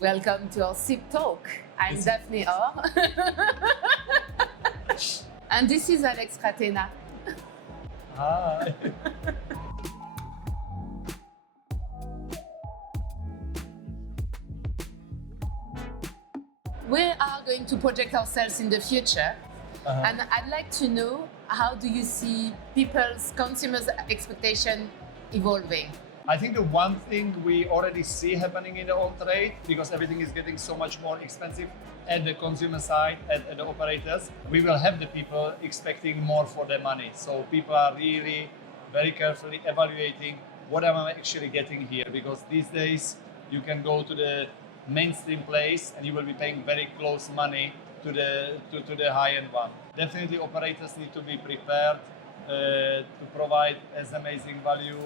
Welcome to our SIP talk. I'm Daphnée Hor. And this is Alex Kratena. Hi. We are going to project ourselves in the future. And I'd like to know, how do you see people's, consumers' expectation evolving? I think the one thing we already see happening in the on-trade, because everything is getting so much more expensive at the consumer side, at the operators, we will have the people expecting more for their money. So people are really very carefully evaluating what am I actually getting here, because these days you can go to the mainstream place and you will be paying very close money to the high-end one. Definitely operators need to be prepared to provide as amazing value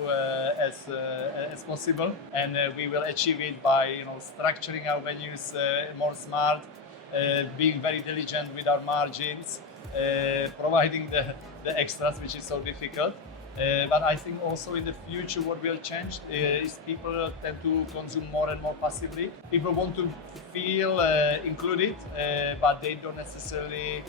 as possible, and we will achieve it by structuring our venues more smart, being very diligent with our margins, providing the extras, which is so difficult. But I think also in the future what will change is people tend to consume more and more passively. People want to feel included, but they don't necessarily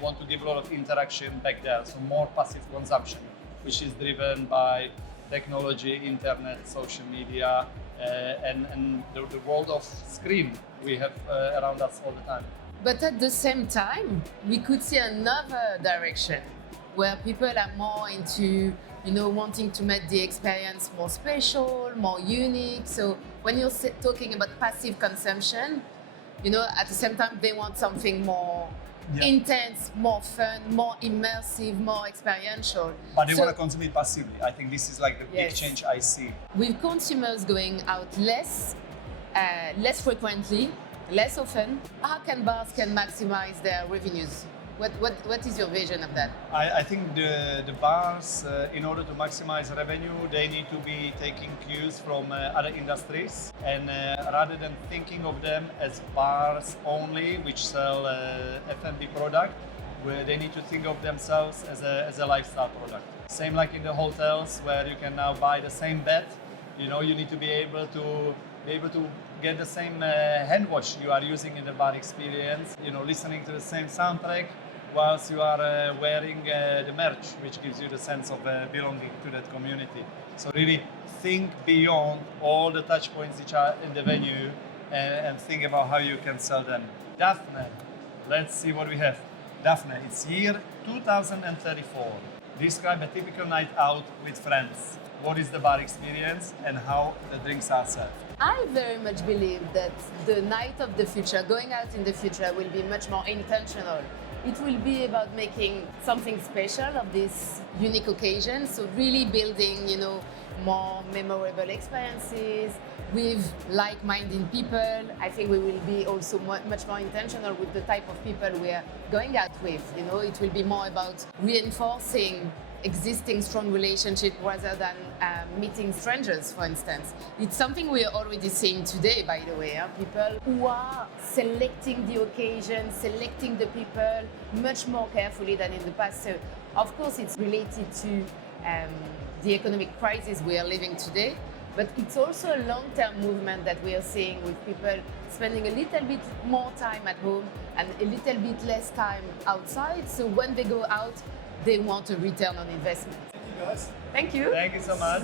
want to give a lot of interaction back there. So more passive consumption, which is driven by technology, internet, social media, and the world of screen we have around us all the time. But at the same time, we could see another direction where people are more into, wanting to make the experience more special, more unique. So when you're talking about passive consumption, at the same time, they want something more intense, more fun, more immersive, more experiential. But they want to consume it passively. I think this is like the big change I see. With consumers going out less frequently, less often, how can bars maximize their revenues? What is your vision of that? I think the bars, in order to maximize revenue, they need to be taking cues from other industries, and rather than thinking of them as bars only, which sell F&B product, where they need to think of themselves as a lifestyle product. Same like in the hotels, where you can now buy the same bed. You need to be able to get the same hand wash you are using in the bar experience. Listening to the same soundtrack whilst you are wearing the merch, which gives you the sense of belonging to that community. So really think beyond all the touch points which are in the venue and think about how you can sell them. Daphnée, let's see what we have. Daphnée, it's year 2034. Describe a typical night out with friends. What is the bar experience and how the drinks are served? I very much believe that the night of the future, going out in the future, will be much more intentional. It will be about making something special of this unique occasion. So really building, more memorable experiences with like-minded people. I think we will be also much more intentional with the type of people we are going out with. It will be more about reinforcing existing strong relationship rather than meeting strangers, for instance. It's something we are already seeing today, by the way. People who are selecting the occasion, selecting the people much more carefully than in the past. So, of course, it's related to the economic crisis we are living today, but it's also a long-term movement that we are seeing with people spending a little bit more time at home and a little bit less time outside. So when they go out, they want a return on investment. Thank you, guys. Thank you. Thank you so much.